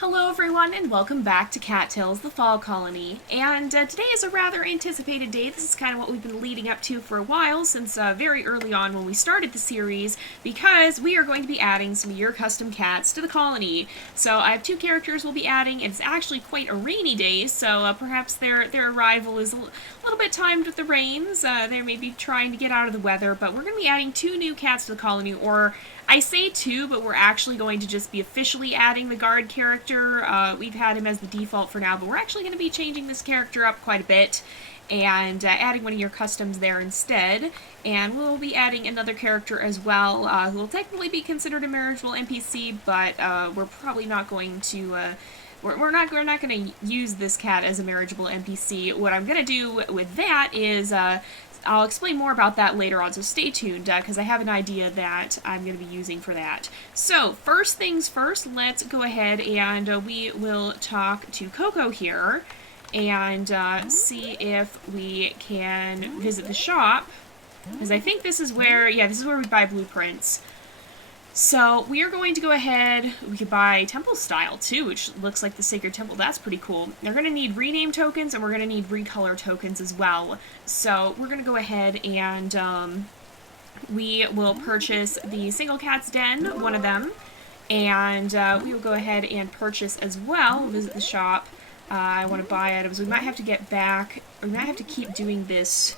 Hello everyone and welcome back to Cattails, the Fall Colony. And today is a rather anticipated day. This is kind of what we've been leading up to for a while, since very early on when we started the series, because we are going to be adding some of your custom cats to the colony. So I have two characters we'll be adding, and it's actually quite a rainy day, so perhaps their arrival is a little bit timed with the rains. They may be trying to get out of the weather, but we're going to be adding two new cats to the colony, or I say two, but we're actually going to just be officially adding the guard character. We've had him as the default for now, but we're actually going to be changing this character up quite a bit and adding one of your customs there instead. And we'll be adding another character as well, who will technically be considered a marriageable NPC, but we're probably not going to... We're not going to use this cat as a marriageable NPC. What I'm going to do with that is... I'll explain more about that later on, so stay tuned, because I have an idea that I'm going to be using for that. So, first things first, let's go ahead and we will talk to Coco here and see if we can visit the shop, because I think this is where, yeah, this is where we buy blueprints. So, we are going to go ahead, we could buy temple style too, which looks like the sacred temple. That's pretty cool. They're going to need rename tokens, and we're going to need recolor tokens as well. So, we're going to go ahead and we will purchase the Single Cat's Den, one of them, and we will go ahead and purchase as well, visit the shop. I want to buy items. We might have to get back, or we might have to keep doing this.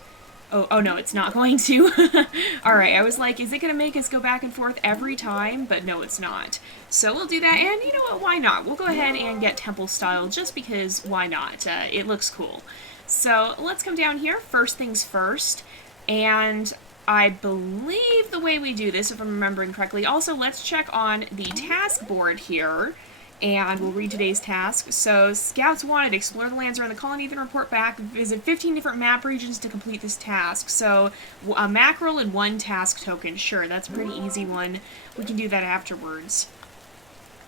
Oh no, it's not going to. Alright, I was like, is it going to make us go back and forth every time? But no, it's not. So we'll do that, and you know what, why not? We'll go ahead and get temple style, just because why not? It looks cool. So let's come down here, first things first, and I believe the way we do this, if I'm remembering correctly, also let's check on the task board here. And we'll read today's task. So, Scouts wanted, explore the lands around the colony, then report back, visit 15 different map regions to complete this task. So, a mackerel and one task token. Sure, that's a pretty easy one. We can do that afterwards.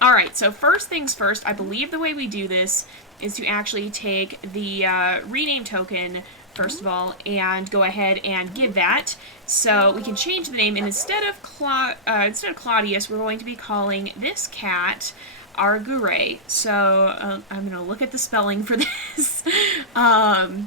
Alright, so first things first, I believe the way we do this is to actually take the rename token, first of all, and go ahead and give that. So, we can change the name, and instead of Claudius, we're going to be calling this cat Argure. So, I'm going to look at the spelling for this. Oh,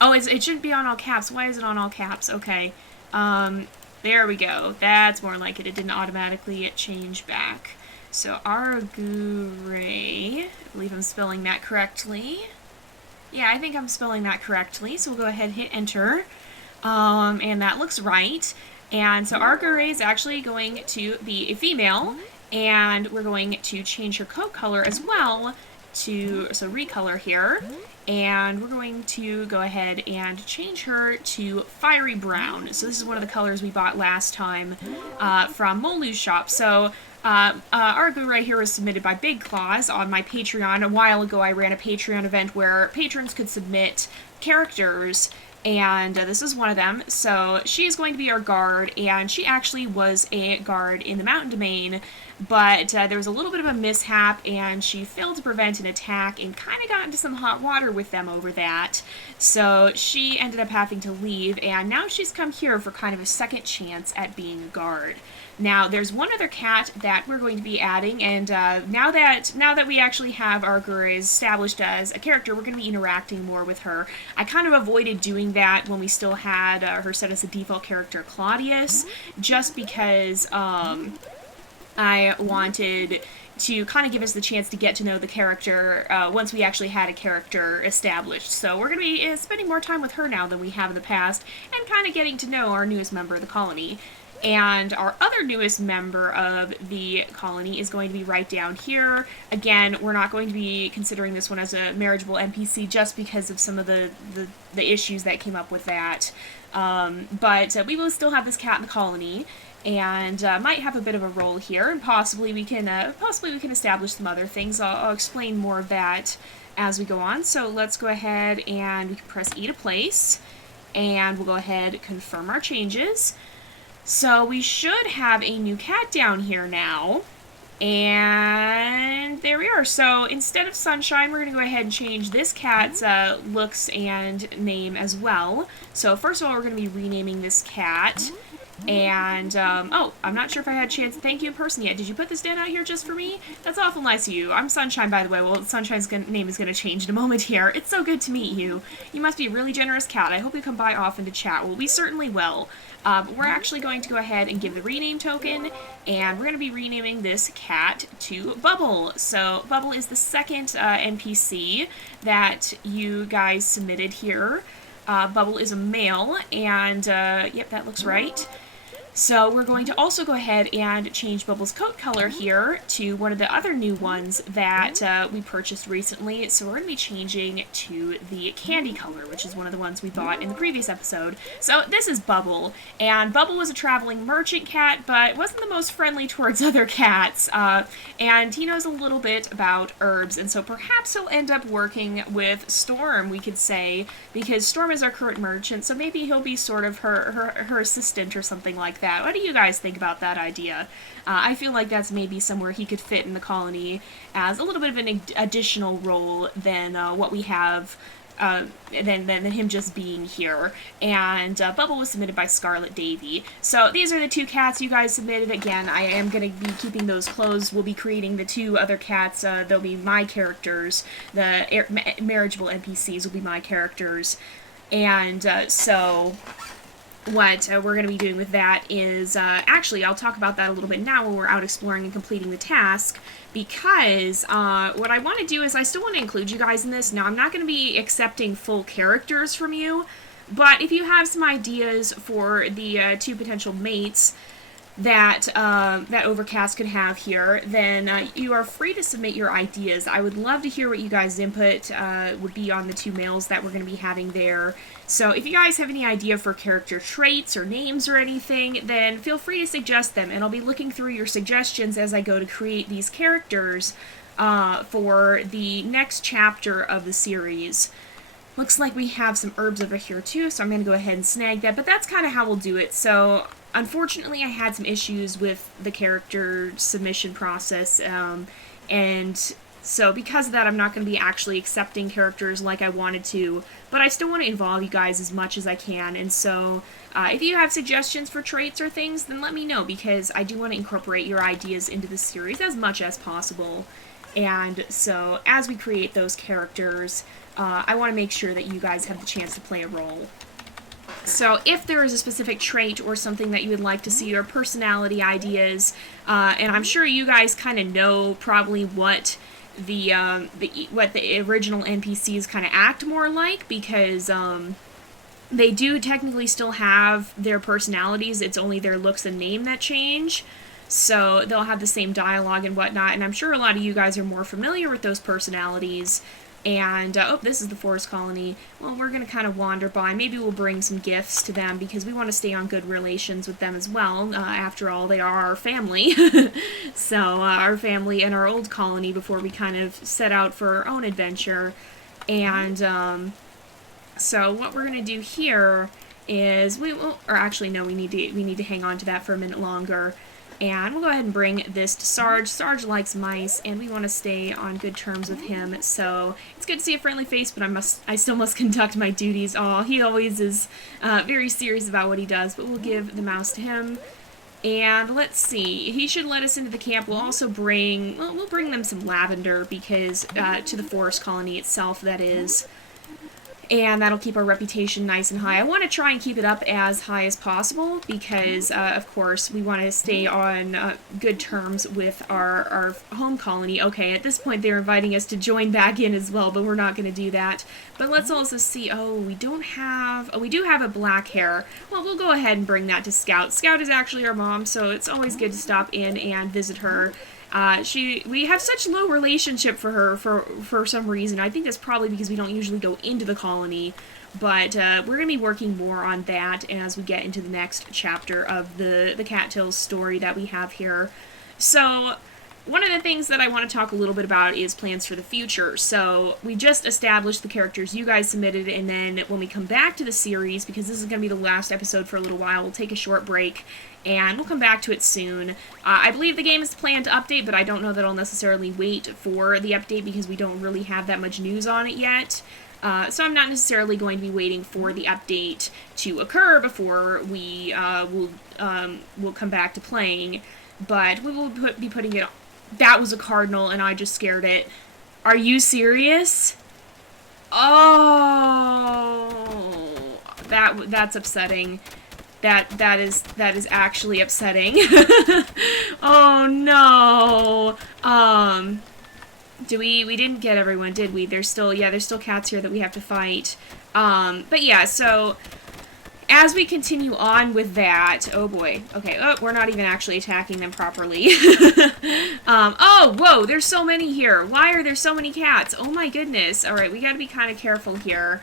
it shouldn't be on all caps. Why is it on all caps? Okay. There we go. That's more like it. It didn't automatically change back. So, Argure. I believe I'm spelling that correctly. Yeah, I think I'm spelling that correctly. So, we'll go ahead and hit enter. And that looks right. And so, Argure is actually going to be a female. And we're going to change her coat color as well to, so recolor here, and we're going to go ahead and change her to fiery brown. So this is one of the colors we bought last time from Molu's shop. So our Goo right here was submitted by Big Claws on my Patreon. A while ago I ran a Patreon event where patrons could submit characters, and this is one of them. So she is going to be our guard, and she actually was a guard in the Mountain Domain, but there was a little bit of a mishap, and she failed to prevent an attack and kind of got into some hot water with them over that. So she ended up having to leave, and now she's come here for kind of a second chance at being a guard. Now, there's one other cat that we're going to be adding, and now that we actually have our Guru established as a character, we're going to be interacting more with her. I kind of avoided doing that when we still had her set as a default character, Claudius, just because I wanted to kind of give us the chance to get to know the character once we actually had a character established. So we're going to be spending more time with her now than we have in the past, and kind of getting to know our newest member of the colony. And our other newest member of the colony is going to be right down here. Again, we're not going to be considering this one as a marriageable NPC just because of some of the issues that came up with that. But we will still have this cat in the colony, and might have a bit of a role here, and possibly we can establish some other things. I'll explain more of that as we go on. So let's go ahead and we can press E to place, and we'll go ahead and confirm our changes. So we should have a new cat down here now, and there we are. So instead of Sunshine, we're going to go ahead and change this cat's looks and name as well. So first of all, we're going to be renaming this cat, And, oh, I'm not sure if I had a chance to thank you in person yet. Did you put this down out here just for me? That's awful nice of you. I'm Sunshine, by the way. Well, Sunshine's name is going to change in a moment here. It's so good to meet you. You must be a really generous cat. I hope you come by often to chat. Well, we certainly will. But we're actually going to go ahead and give the rename token, and we're going to be renaming this cat to Bubble. So Bubble is the second NPC that you guys submitted here. Bubble is a male, and yep, that looks right. So we're going to also go ahead and change Bubble's coat color here to one of the other new ones that we purchased recently. So we're going to be changing to the candy color, which is one of the ones we bought in the previous episode. So this is Bubble, and Bubble was a traveling merchant cat, but wasn't the most friendly towards other cats, and he knows a little bit about herbs, and so perhaps he'll end up working with Storm, we could say, because Storm is our current merchant, so maybe he'll be sort of her assistant or something like that. What do you guys think about that idea? I feel like that's maybe somewhere he could fit in the colony as a little bit of an additional role than what we have, than him just being here. And Bubble was submitted by Scarlet Davy. So these are the two cats you guys submitted. Again, I am going to be keeping those closed. We'll be creating the two other cats. They'll be my characters. The marriageable NPCs will be my characters. And so what we're going to be doing with that is, actually, I'll talk about that a little bit now when we're out exploring and completing the task, because what I want to do is I still want to include you guys in this. Now, I'm not going to be accepting full characters from you, but if you have some ideas for the two potential mates that that Overcast could have here, then you are free to submit your ideas. I would love to hear what you guys' input would be on the two males that we're going to be having there. So if you guys have any idea for character traits or names or anything, then feel free to suggest them, and I'll be looking through your suggestions as I go to create these characters for the next chapter of the series. Looks like we have some herbs over here too, so I'm going to go ahead and snag that, but that's kind of how we'll do it. So unfortunately, I had some issues with the character submission process, and so because of that, I'm not going to be actually accepting characters like I wanted to, but I still want to involve you guys as much as I can, and so if you have suggestions for traits or things, then let me know, because I do want to incorporate your ideas into the series as much as possible. And so as we create those characters, I want to make sure that you guys have the chance to play a role. So if there is a specific trait or something that you would like to see, or personality ideas, and I'm sure you guys kind of know probably what the original NPCs kind of act more like, because they do technically still have their personalities. It's only their looks and name that change. So they'll have the same dialogue and whatnot, and I'm sure a lot of you guys are more familiar with those personalities. And, oh, this is the forest colony. Well, we're going to kind of wander by. Maybe we'll bring some gifts to them, because we want to stay on good relations with them as well. After all, they are our family. So, our family and our old colony before we kind of set out for our own adventure. And, so what we're going to do here is, we need to hang on to that for a minute longer. And we'll go ahead and bring this to Sarge. Sarge likes mice, and we want to stay on good terms with him. So it's good to see a friendly face, but I still must conduct my duties. Aw, he always is very serious about what he does, but we'll give the mouse to him. And let's see, he should let us into the camp. We'll also bring, well, we'll bring them some lavender, because to the forest colony itself, that is. And that'll keep our reputation nice and high. I want to try and keep it up as high as possible, because, of course, we want to stay on good terms with our home colony. Okay, at this point they're inviting us to join back in as well, but we're not going to do that. But let's also see, we do have a black hair. Well, we'll go ahead and bring that to Scout. Scout is actually our mom, so it's always good to stop in and visit her. We have such low relationship for her for some reason. I think that's probably because we don't usually go into the colony, but we're going to be working more on that as we get into the next chapter of the Cattails story that we have here. So one of the things that I want to talk a little bit about is plans for the future. So we just established the characters you guys submitted, and then when we come back to the series, because this is going to be the last episode for a little while, we'll take a short break, and we'll come back to it soon. I believe the game is planned to update, but I don't know that I'll necessarily wait for the update, because we don't really have that much news on it yet. So I'm not necessarily going to be waiting for the update to occur before we will come back to playing, but we will be putting it on. That was a cardinal, and I just scared it. Are you serious? Oh, that's upsetting. That is actually upsetting. Oh no. We didn't get everyone, did we? There's still cats here that we have to fight. But yeah, so as we continue on with that, oh boy, okay, oh, we're not even actually attacking them properly. Oh, whoa, there's so many here. Why are there so many cats? Oh my goodness. All right, we gotta be kind of careful here.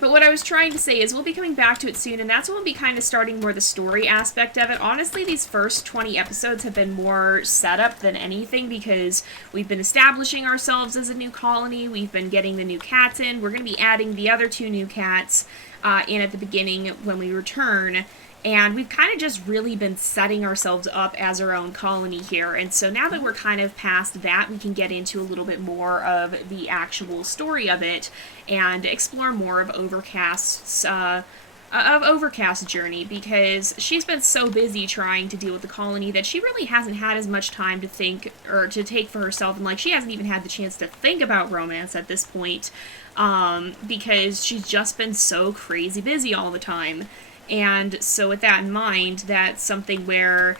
But what I was trying to say is we'll be coming back to it soon, and that's when we'll be kind of starting more the story aspect of it. Honestly, these first 20 episodes have been more setup than anything because we've been establishing ourselves as a new colony. We've been getting the new cats in. We're going to be adding the other 2 new cats in at the beginning when we return. And we've kind of just really been setting ourselves up as our own colony here. And so now that we're kind of past that, we can get into a little bit more of the actual story of it and explore more of Overcast's journey, because she's been so busy trying to deal with the colony that she really hasn't had as much time to think or to take for herself, and like she hasn't even had the chance to think about romance at this point, because she's just been so crazy busy all the time. And so with that in mind, that's something where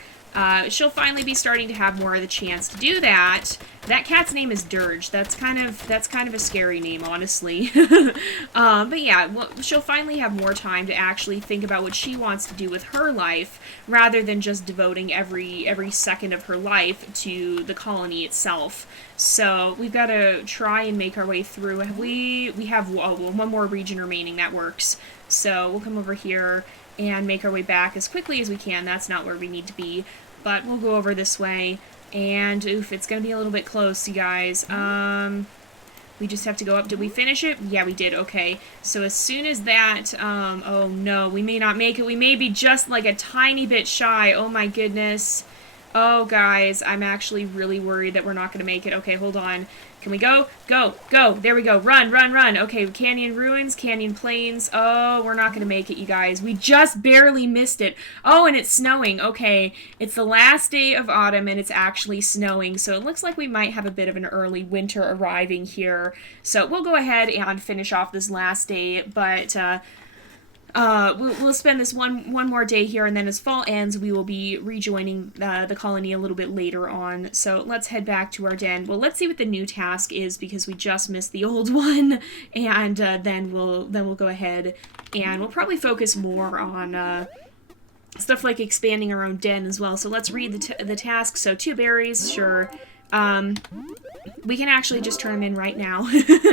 she'll finally be starting to have more of the chance to do that. That cat's name is Dirge. That's kind of a scary name, honestly. But yeah, well, she'll finally have more time to actually think about what she wants to do with her life, rather than just devoting every second of her life to the colony itself. So we've got to try and make our way through. We have one more region remaining. That works. So we'll come over here and make our way back as quickly as we can. That's not where we need to be, but we'll go over this way. And oof, it's gonna be a little bit close, you guys. We just have to go up. Did we finish it? Yeah, we did. Okay. So as soon as that, oh no, we may not make it. We may be just like a tiny bit shy. Oh my goodness. Oh, guys, I'm actually really worried that we're not going to make it. Okay, hold on. Can we go? Go! Go! There we go. Run, run, run. Okay, Canyon Ruins, Canyon Plains. Oh, we're not going to make it, you guys. We just barely missed it. Oh, and it's snowing. Okay, it's the last day of autumn, and it's actually snowing, so it looks like we might have a bit of an early winter arriving here. So we'll go ahead and finish off this last day, but we'll spend this one more day here, and then as fall ends, we will be rejoining the colony a little bit later on. So let's head back to our den. Well, let's see what the new task is, because we just missed the old one, and then we'll go ahead and we'll probably focus more on stuff like expanding our own den as well. So let's read the task. So 2 berries, sure. We can actually just turn them in right now.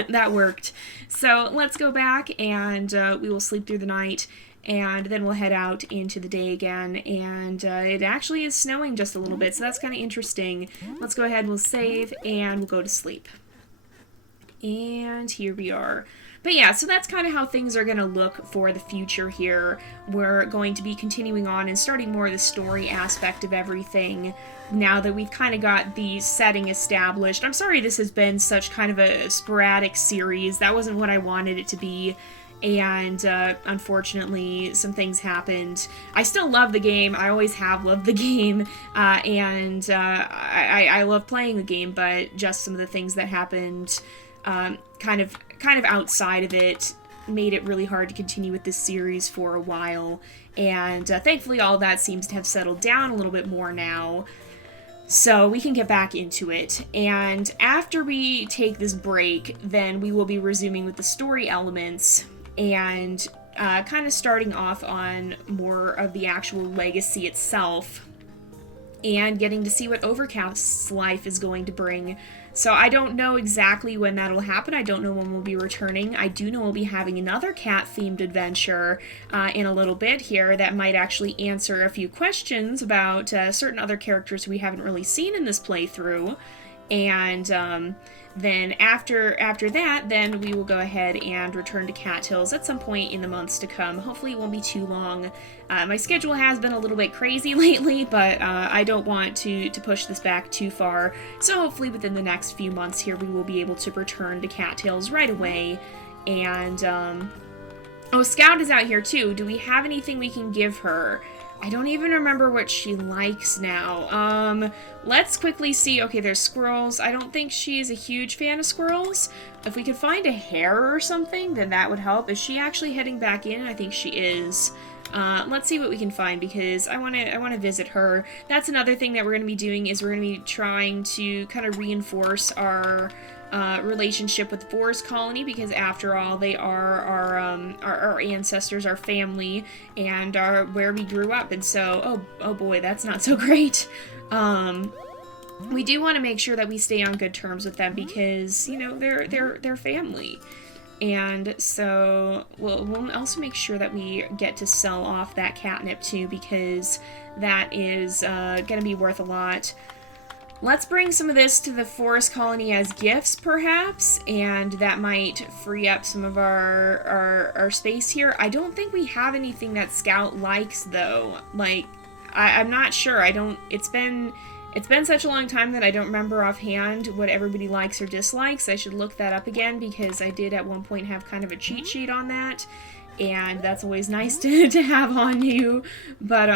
That worked. So let's go back, and we will sleep through the night, and then we'll head out into the day again. And it actually is snowing just a little bit, so that's kind of interesting. Let's go ahead, we'll save, and we'll go to sleep. And here we are. But yeah, so that's kind of how things are going to look for the future here. We're going to be continuing on and starting more of the story aspect of everything now that we've kind of got the setting established. I'm sorry this has been such kind of a sporadic series. That wasn't what I wanted it to be. And unfortunately, some things happened. I still love the game. I always have loved the game. And I love playing the game, but just some of the things that happened kind of outside of it made it really hard to continue with this series for a while. And thankfully all that seems to have settled down a little bit more now, so we can get back into it. And after we take this break, then we will be resuming with the story elements and kind of starting off on more of the actual legacy itself and getting to see what Overcast's life is going to bring. So I don't know exactly when that'll happen. I don't know when we'll be returning. I do know we'll be having another cat-themed adventure in a little bit here that might actually answer a few questions about certain other characters we haven't really seen in this playthrough. And then after that, then we will go ahead and return to Cattails at some point in the months to come. Hopefully it won't be too long. My schedule has been a little bit crazy lately, but I don't want to push this back too far. So hopefully within the next few months here, we will be able to return to Cattails right away. And, oh, Scout is out here too. Do we have anything we can give her? I don't even remember what she likes now. Let's quickly see. Okay, there's squirrels. I don't think she's a huge fan of squirrels. If we could find a hare or something, then that would help. Is she actually heading back in? I think she is. Let's see what we can find, because I want to visit her. That's another thing that we're going to be doing, is we're going to be trying to kind of reinforce our relationship with the forest colony, because after all, they are our ancestors, our family, and are where we grew up. And so, oh boy, that's not so great. We do want to make sure that we stay on good terms with them, because, you know, they're family. And so we'll also make sure that we get to sell off that catnip too, because that is going to be worth a lot. Let's bring some of this to the forest colony as gifts, perhaps, and that might free up some of our space here. I don't think we have anything that Scout likes, though. Like, I'm not sure. It's been such a long time that I don't remember offhand what everybody likes or dislikes. I should look that up again, because I did at one point have kind of a cheat sheet on that, and that's always nice to have on you. But,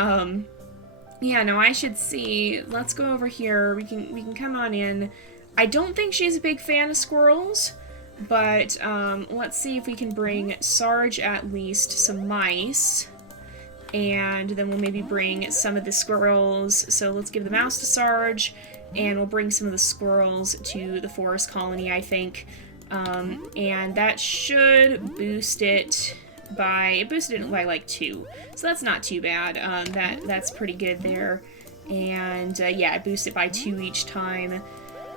yeah, no, I should see. Let's go over here. We can come on in. I don't think she's a big fan of squirrels, but let's see if we can bring Sarge at least some mice. And then we'll maybe bring some of the squirrels. So let's give the mouse to Sarge, and we'll bring some of the squirrels to the forest colony, I think. And that should boost it by like 2, so that's not too bad. That's pretty good there. And yeah, I boost it by 2 each time,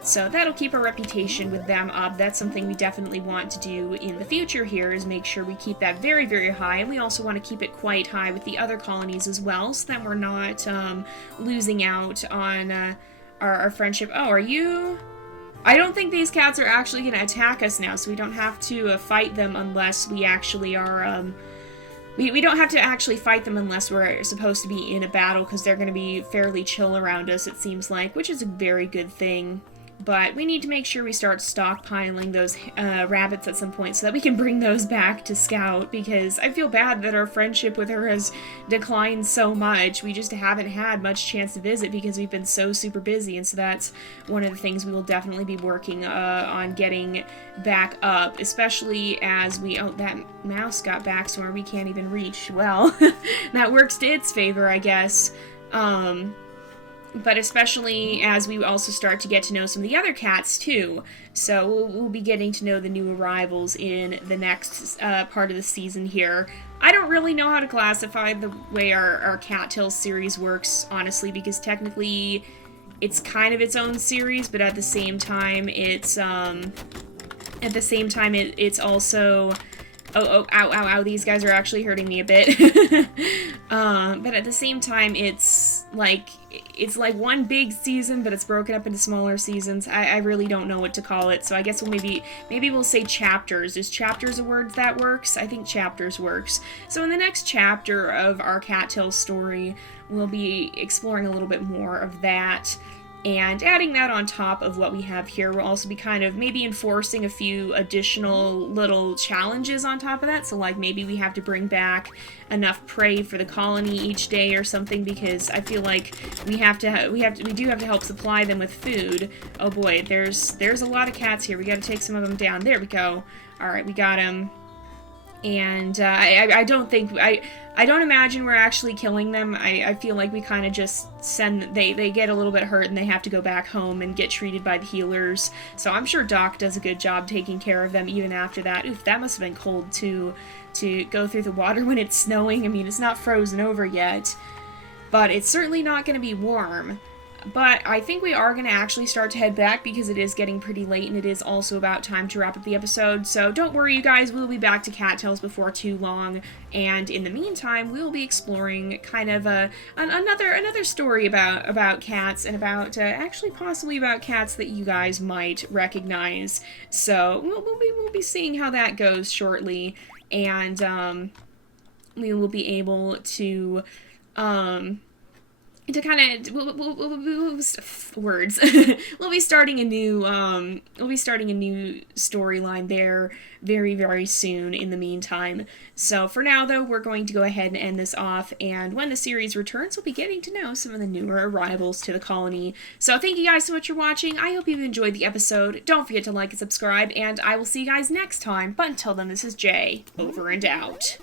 so that'll keep our reputation with them up. That's something we definitely want to do in the future here, is make sure we keep that very, very high. And we also want to keep it quite high with the other colonies as well, so that we're not losing out on our friendship. Oh, are you... I don't think these cats are actually going to attack us now, so we don't have to fight them unless we actually are, we don't have to actually fight them unless we're supposed to be in a battle, because they're going to be fairly chill around us, it seems like, which is a very good thing. But we need to make sure we start stockpiling those rabbits at some point, so that we can bring those back to Scout, because I feel bad that our friendship with her has declined so much. We just haven't had much chance to visit because we've been so super busy, and so that's one of the things we will definitely be working on getting back up, especially as we... Oh, that mouse got back somewhere we can't even reach. Well, that works to its favor, I guess. But especially as we also start to get to know some of the other cats, too. So we'll be getting to know the new arrivals in the next part of the season here. I don't really know how to classify the way our Cattails series works, honestly, because technically it's kind of its own series, but at the same time it's also... Oh, ow, these guys are actually hurting me a bit. But at the same time, it's like one big season, but it's broken up into smaller seasons. I really don't know what to call it, so I guess maybe we'll say chapters. Is chapters a word that works? I think chapters works. So in the next chapter of our Cattails story, we'll be exploring a little bit more of that. And adding that on top of what we have here, we'll also be kind of maybe enforcing a few additional little challenges on top of that. So like maybe we have to bring back enough prey for the colony each day or something, because I feel like we do have to help supply them with food. Oh boy, there's a lot of cats here. We got to take some of them down. There we go. All right, we got them. And I don't imagine we're actually killing them. I feel like we kind of just they get a little bit hurt and they have to go back home and get treated by the healers. So I'm sure Doc does a good job taking care of them even after that. Oof, that must have been cold too, to go through the water when it's snowing. I mean, it's not frozen over yet, but it's certainly not going to be warm. But I think we are going to actually start to head back because it is getting pretty late and it is also about time to wrap up the episode. So don't worry, you guys, we'll be back to Cattails before too long. And in the meantime, we'll be exploring kind of another story about cats and about actually possibly about cats that you guys might recognize. So we'll be seeing how that goes shortly, and we will be able to kind of words we'll be starting a new storyline there very soon in the meantime. So for now though, we're going to go ahead and end this off, and when the series returns we'll be getting to know some of the newer arrivals to the colony. So thank you guys so much for watching. I hope you've enjoyed the episode. Don't forget to like and subscribe, and I will see you guys next time. But until then, this is Jay, over and out.